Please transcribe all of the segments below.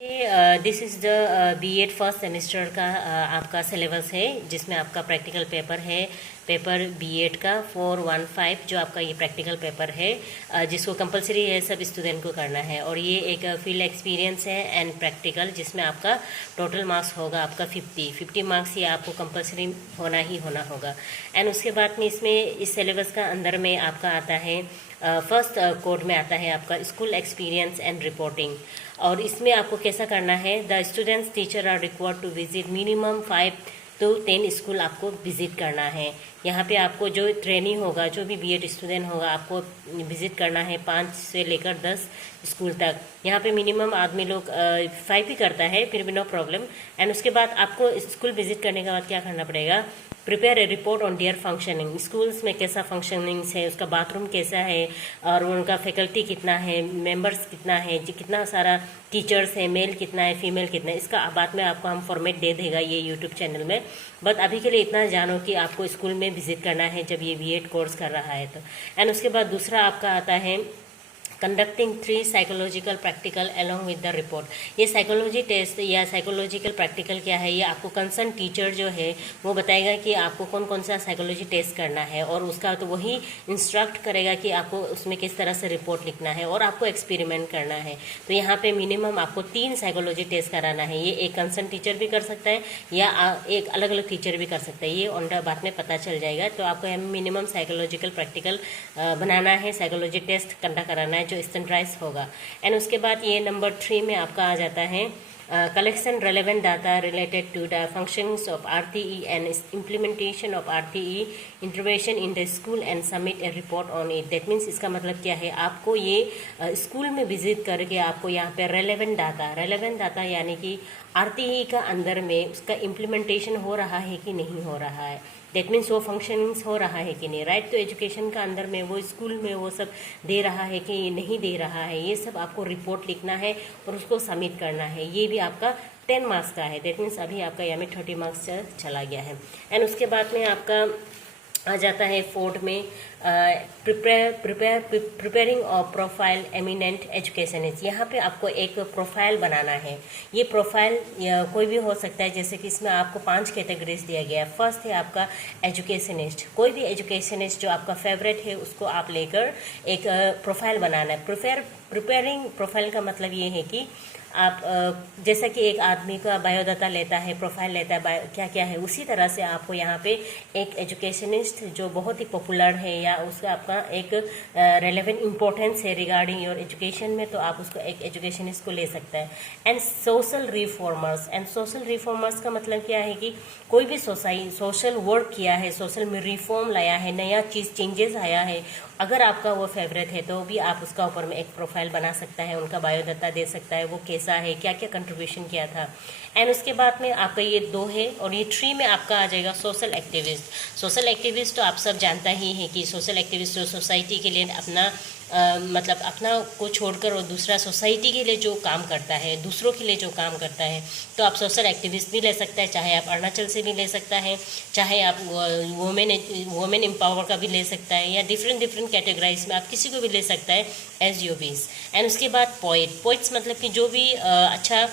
This is the BEd first semester का आपका syllabus है, जिसमें आपका प्रैक्टिकल पेपर है, पेपर बीएड का 415 जो आपका ये प्रैक्टिकल पेपर है, जिसको कंपलसरी है सब स्टूडेंट को करना है। और ये एक फील्ड एक्सपीरियंस है एंड प्रैक्टिकल, जिसमें आपका टोटल मार्क्स होगा आपका 50 मार्क्स ये आपको कंपलसरी होना ही होना होगा। एंड उसके बाद में इसमें इस सिलेबस का अंदर में आपका आता है फर्स्ट कोड में आता है आपका स्कूल एक्सपीरियंस एंड रिपोर्टिंग। और इसमें आपको कैसा करना है, the students teacher are required to visit minimum 5 to 10 school आपको विजिट करना है। यहाँ पे आपको जो ट्रेनिंग होगा, जो भी बीएड स्टूडेंट होगा, आपको विजिट करना है 5 से लेकर 10 स्कूल तक। यहाँ पे मिनिमम आदमी लोग 5 ही करता है, फिर भी नो प्रॉब्लम। एंड उसके बाद आपको स्कूल विजिट करने के बाद क्या करना पड़ेगा, prepare a report on their functioning. Schools में कैसा फंक्शनिंग्स है, उसका बाथरूम कैसा है, और उनका फैकल्टी कितना है, मेंबर्स कितना है, कितना सारा टीचर्स है, मेल कितना है, फीमेल कितना है, इसका बाद में आपको हम फॉर्मेट दे देगा ये यूट्यूब चैनल में। बट अभी के लिए इतना जानो कि आपको स्कूल में विजिट करना है जब ये बीएड कोर्स कर रहा है तो। एंड उसके बाद दूसरा आपका आता है conducting 3 psychological practical along with the report. ये साइकोलॉजी टेस्ट या साइकोलॉजिकल प्रैक्टिकल क्या है, ये आपको कंसर्न टीचर जो है वो बताएगा कि आपको कौन कौन सा साइकोलॉजी टेस्ट करना है, और उसका तो वही इंस्ट्रक्ट करेगा कि आपको उसमें किस तरह से रिपोर्ट लिखना है और आपको एक्सपेरिमेंट करना है। तो यहाँ पे मिनिमम आपको 3 साइकोलॉजी टेस्ट कराना है। ये एक कंसर्न टीचर भी कर सकता है या एक अलग अलग टीचर भी कर सकता है, ये ऑन द बाद में पता चल जाएगा। तो आपको यहाँ मिनिमम साइकोलॉजिकल प्रैक्टिकल बनाना है, साइकोलॉजी टेस्ट कंडक्ट कराना है जो स्टैंडर्डाइज होगा। एंड उसके बाद ये नंबर 3 में आपका आ जाता है collection relevant data related to the functions of RTE and implementation of RTE intervention in the school and submit a report on it। that means इसका मतलब क्या है, आपको ये स्कूल में विजिट करके आपको यहाँ पे रेलेवेंट डाटा यानी कि आरटीई का अंदर में उसका इम्प्लीमेंटेशन हो रहा है कि नहीं हो रहा है, दैट मीन्स वो फंक्शनिंग्स हो रहा है कि नहीं। राइट, तो एजुकेशन का अंदर में वो स्कूल में वो सब दे रहा है कि नहीं दे रहा है, ये सब आपको रिपोर्ट लिखना है और उसको सबमिट करना है। ये भी आपका 10 मार्क्स का है, दैट मीन्स अभी आपका यहाँ में 30 मार्क्स चला गया है। एंड उसके बाद में आपका आ जाता है 4 में preparing of profile eminent educationist. यहाँ पे आपको एक प्रोफाइल बनाना है। ये प्रोफाइल कोई भी हो सकता है, जैसे कि इसमें आपको 5 कैटेगरीज दिया गया है। फर्स्ट है आपका एजुकेशनिस्ट, कोई भी एजुकेशनिस्ट जो आपका फेवरेट है उसको आप लेकर एक प्रोफाइल बनाना है। प्रिपेयरिंग प्रोफाइल का मतलब ये है कि आप जैसा कि एक आदमी का बायोडाटा लेता है, प्रोफाइल लेता है, क्या क्या है, उसी तरह से आपको यहाँ पे एक एजुकेशनिस्ट जो बहुत ही पॉपुलर है या उसका आपका एक रेलेवेंट इम्पोर्टेंस है रिगार्डिंग योर एजुकेशन में, तो आप उसको एक एजुकेशनिस्ट को ले सकता है। एंड सोशल रिफॉर्मर्स का मतलब क्या है कि कोई भी सोशल वर्क किया है, सोशल में रिफॉर्म लाया है, नया चीज़ चेंजेस आया है, अगर आपका वो फेवरेट है तो भी आप उसका ऊपर में एक प्रोफाइल बना सकता है, उनका बायोडाटा दे सकता है, वो कैसा है, क्या क्या कंट्रीब्यूशन किया था। एंड उसके बाद में आपका ये 2 है, और ये 3 में आपका आ जाएगा सोशल एक्टिविस्ट। तो आप सब जानता ही है कि सोशल एक्टिविस्ट जो सोसाइटी के लिए अपना मतलब अपना को छोड़कर और दूसरा सोसाइटी के लिए जो काम करता है, दूसरों के लिए जो काम करता है, तो आप सोशल एक्टिविस्ट भी ले सकता है, चाहे आप अरुणाचल से भी ले सकता है, चाहे आप वुमेन एम्पावर का भी ले सकता है, या डिफरेंट कैटेगराइज में आप किसी को भी ले सकता है एज यू विश। एंड उसके बाद पोइट्स मतलब कि जो भी अच्छा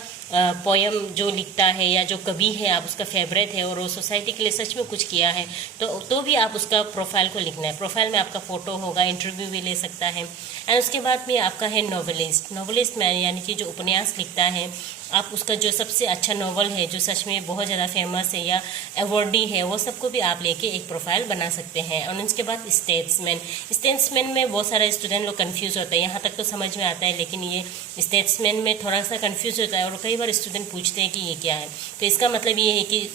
पोयम जो लिखता है या जो कवि है, आप उसका फेवरेट है और वो सोसाइटी के लिए सच में कुछ किया है, तो भी आप उसका प्रोफाइल को लिखना है। प्रोफाइल में आपका फ़ोटो होगा, इंटरव्यू भी ले सकता है। एंड उसके बाद में आपका है नॉवेलिस्ट में यानी कि जो उपन्यास लिखता है, आप उसका जो सबसे अच्छा नॉवल है जो सच में बहुत ज़्यादा फेमस है या अवॉर्डी है, वो सबको भी आप लेके एक प्रोफाइल बना सकते हैं। और उसके बाद स्टेट्समैन में बहुत सारे स्टूडेंट लोग कंफ्यूज होते हैं, यहाँ तक तो समझ में आता है, लेकिन ये स्टेट्समैन में थोड़ा सा कंफ्यूज होता है और कई बार स्टूडेंट पूछते हैं कि ये क्या है। तो इसका मतलब ये है कि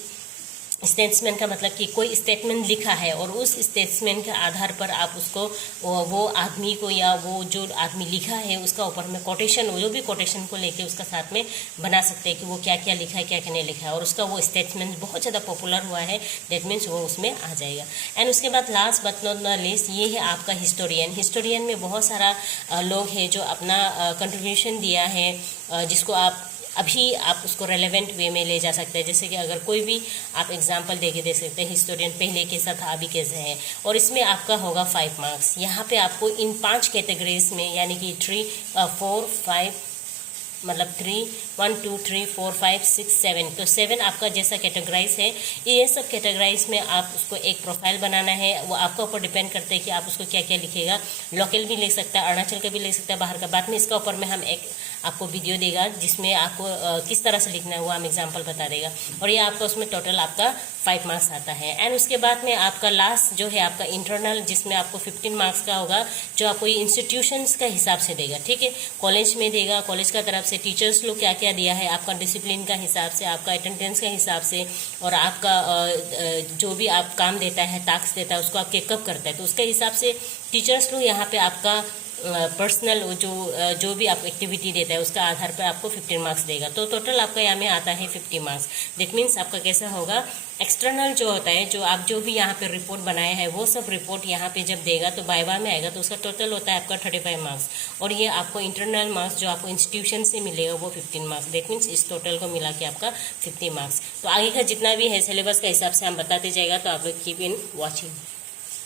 स्टेट्समैन का मतलब कि कोई स्टेटमेंट लिखा है और उस स्टेट्समैन के आधार पर आप उसको वो आदमी को या वो जो आदमी लिखा है उसका ऊपर में कोटेशन, जो भी कोटेशन को लेके उसका साथ में बना सकते हैं कि वो क्या क्या लिखा है, क्या क्या नहीं लिखा है, और उसका वो स्टेटमेंट बहुत ज़्यादा पॉपुलर हुआ है, दैट मीन्स वो उसमें आ जाएगा। एंड उसके बाद last but not the least ये है आपका हिस्टोरियन में बहुत सारा लोग हैं जो अपना कंट्रीब्यूशन दिया है, जिसको अभी आप उसको रेलेवेंट वे में ले जा सकते हैं। जैसे कि अगर कोई भी आप एग्जांपल दे सकते हैं, हिस्टोरियन पहले कैसा था, अभी कैसे है, और इसमें आपका होगा 5 मार्क्स। यहाँ पे आपको इन 5 कैटेगरीज में यानी कि 3, 4, 5 मतलब 1 2 3 4 5 6 7, तो 7 आपका जैसा कैटेगराइज है, ये सब कैटेगराइज में आप उसको एक प्रोफाइल बनाना है। वो आपका ऊपर डिपेंड करता है कि आप उसको क्या क्या लिखेगा। लोकल भी लिख सकता है, अरुणाचल का भी लिख सकता है, बाहर का। बाद में इसका ऊपर में हम एक आपको वीडियो देगा जिसमें आपको किस तरह से लिखना है वो हम एग्जाम्पल बता देगा। और ये आपका उसमें टोटल आपका 5 मार्क्स आता है। एंड उसके बाद में आपका लास्ट जो है आपका इंटरनल, जिसमें आपको 15 मार्क्स का होगा, जो आपको ये इंस्टीट्यूशंस का हिसाब से देगा, ठीक है। कॉलेज में देगा, कॉलेज का तरफ से टीचर्स लोग क्या क्या दिया है, आपका डिसिप्लिन का हिसाब से, आपका अटेंडेंस का हिसाब से, और आपका जो भी आप काम देता है, टास्क देता है, उसको आप चेकअप करता है, तो उसके हिसाब से टीचर्स लोग यहाँ पे आपका पर्सनल जो भी आप एक्टिविटी देता है उसका आधार पर आपको 15 मार्क्स देगा। तो टोटल आपका यहाँ में आता है 50 मार्क्स। दैट मीन्स आपका कैसा होगा, एक्सटर्नल जो होता है, जो आप जो भी यहाँ पे रिपोर्ट बनाए हैं वो सब रिपोर्ट यहाँ पे जब देगा तो वाइवा में आएगा, तो उसका टोटल होता है आपका 35 मार्क्स। और ये आपको इंटरनल मार्क्स जो आपको इंस्टीट्यूशन से मिलेगा वो 15 मार्क्स। दैट मीन्स इस टोटल को मिला के आपका 50 मार्क्स। तो आगे का जितना भी है सिलेबस का हिसाब से हम बताते जाएगा, तो आप लोग कीप इन वॉचिंग।